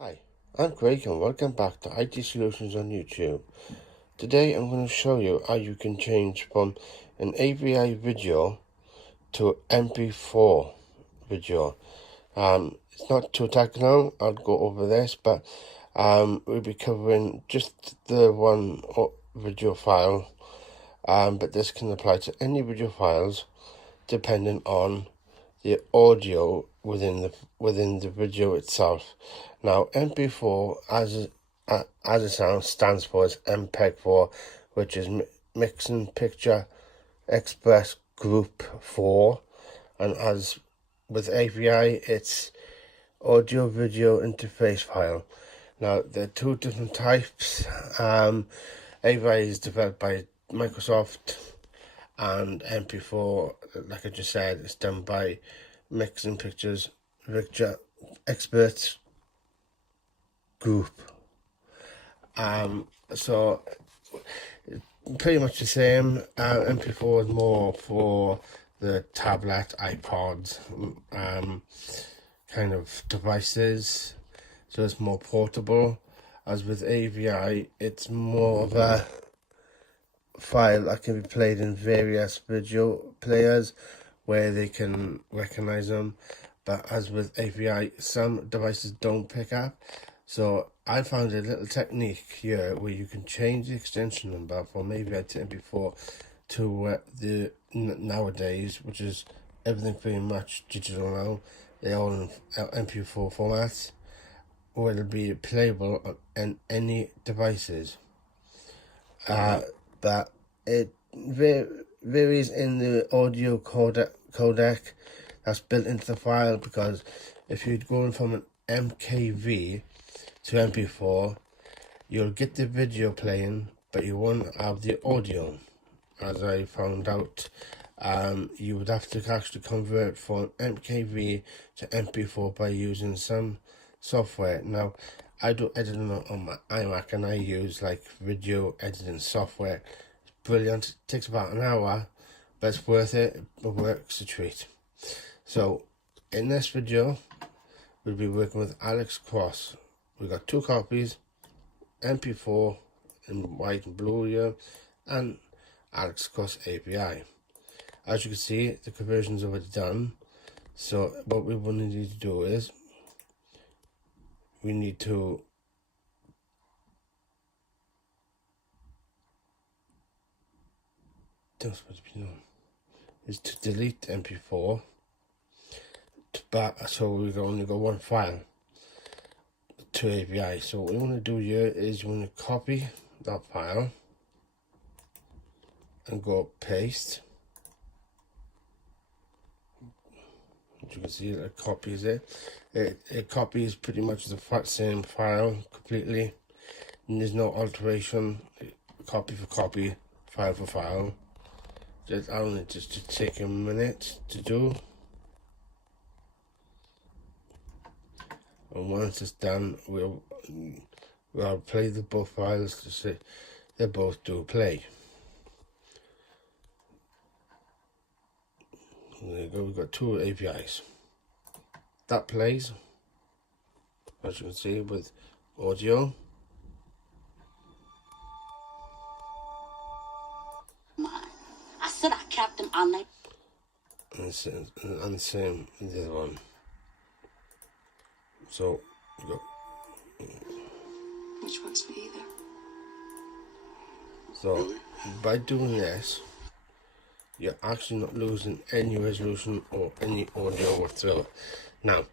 Hi, I'm Craig and welcome back to IT Solutions on YouTube. Today I'm going to show you how you can change from an AVI video to mp4 video. It's not too technical, I'll go over this, but we'll be covering just the one video file, but this can apply to any video files depending on the audio within the video itself. Now, mp4 as it sounds stands for is mp4, which is Mixing Picture Express Group 4, and as with AVI, it's audio video interface file. Now, there are two different types. AVI is developed by Microsoft, and mp4, like I just said, is done by Mixing Pictures Experts Group. So pretty much the same. mp4 is more for the tablet, iPods, kind of devices, so it's more portable. As with AVI, it's more of a file that can be played in various video players where they can recognize them, but as with AVI, some devices don't pick up. So I found a little technique here where you can change the extension number from AVI to mp4 to the nowadays, which is everything pretty much digital now. They're all in mp4 formats, or it'll be playable on any devices. But it varies in the audio codec that's built into the file, because if you're going from an MKV to mp4, you'll get the video playing, but you won't have the audio. As I found out, you would have to actually convert from MKV to mp4 by using some software. Now, I do editing on my iMac, and I use like video editing software. It's brilliant. It takes about an hour, but it's worth it. It works a treat. So in this video, we'll be working with Alex Cross. We got two copies, mp4 in white and blue here, and Alex Cross API. As you can see, the conversion's already done. So what we will need to do is we need to is to delete mp4, but so we've only got one file to API. So what we want to do here is you want to copy that file and go paste. As you can see, it copies it. It copies pretty much the same file completely, and there's no alteration. Copy for copy, file for file. Just only just to take a minute to do. And once it's done, we'll play the both files to see they both do play. There you go, we've got two APIs. That plays, as you can see, with audio. I said I kept them on night. And the same in the other one. So, you go. Which works for either. So, by doing this, you're actually not losing any resolution or any audio whatsoever. Now,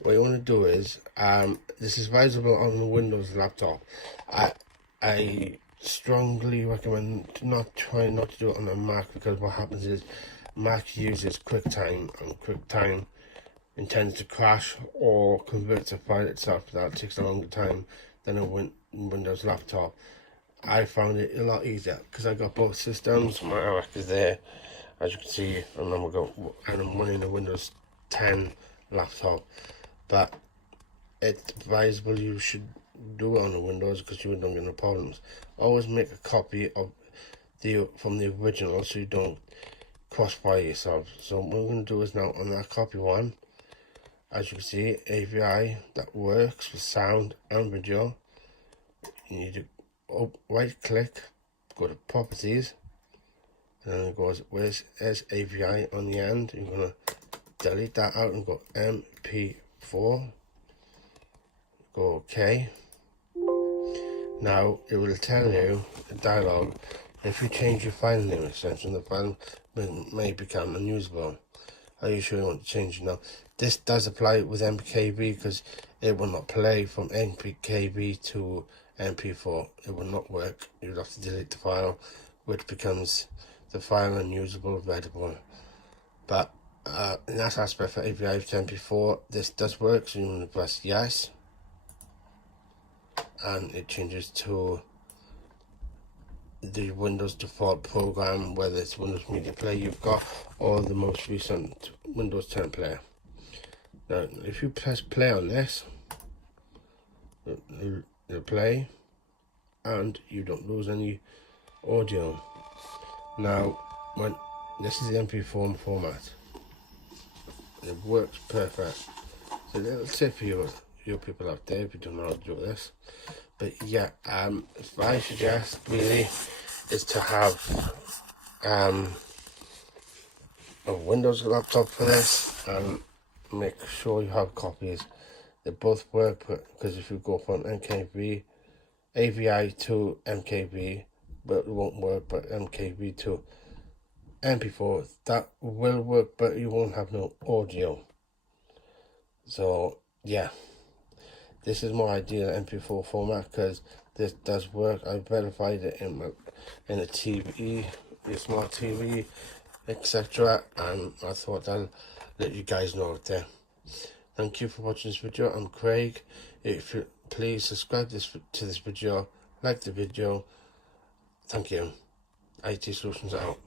what you want to do is, this is visible on the Windows laptop. I strongly recommend trying not to do it on a Mac, because what happens is Mac uses QuickTime, and QuickTime intends to crash or convert the file itself. That takes a longer time than a Windows laptop. I found it a lot easier because I got both systems. My iMac is there, as you can see, and I'm running a Windows 10 laptop, but it's advisable you should do it on the Windows, because you don't get no problems. Always make a copy of from the original, so you don't crossfire yourself. So what we're going to do is now on that copy one, As you can see, AVI that works with sound and video. You need to right click, go to properties, and then it goes, where's AVI on the end. You're going to delete that out and go mp4, go OK. Now it will tell you a dialog, if you change your file name extension, the file may become unusable. Are you sure you want to change it now? This does apply with MKB because it will not play from MKB to mp4. It will not work. You'll have to delete the file, which becomes the file unusable, readable. But in that aspect for AVI to mp4, this does work. So you want to press yes, and it changes to the Windows default program, whether it's Windows Media Player you've got or the most recent Windows 10 player. Now if you press play on this, it'll play and you don't lose any audio. Now when this is the mp4 format, it works perfect. So a little tip for you people out there if you don't know how to do this. But yeah, if I suggest really is to have a Windows laptop for this, and make sure you have copies. They both work, because if you go from MKB, AVI to MKB, but it won't work, but MKB to mp4, that will work, but you won't have no audio. So yeah, this is more ideal mp4 format because this does work. I verified it in a TV, a smart TV, etc. And I thought I'll let you guys know it there. Thank you for watching this video. I'm Craig. If you please subscribe to this video, like the video. Thank you. IT Solutions out.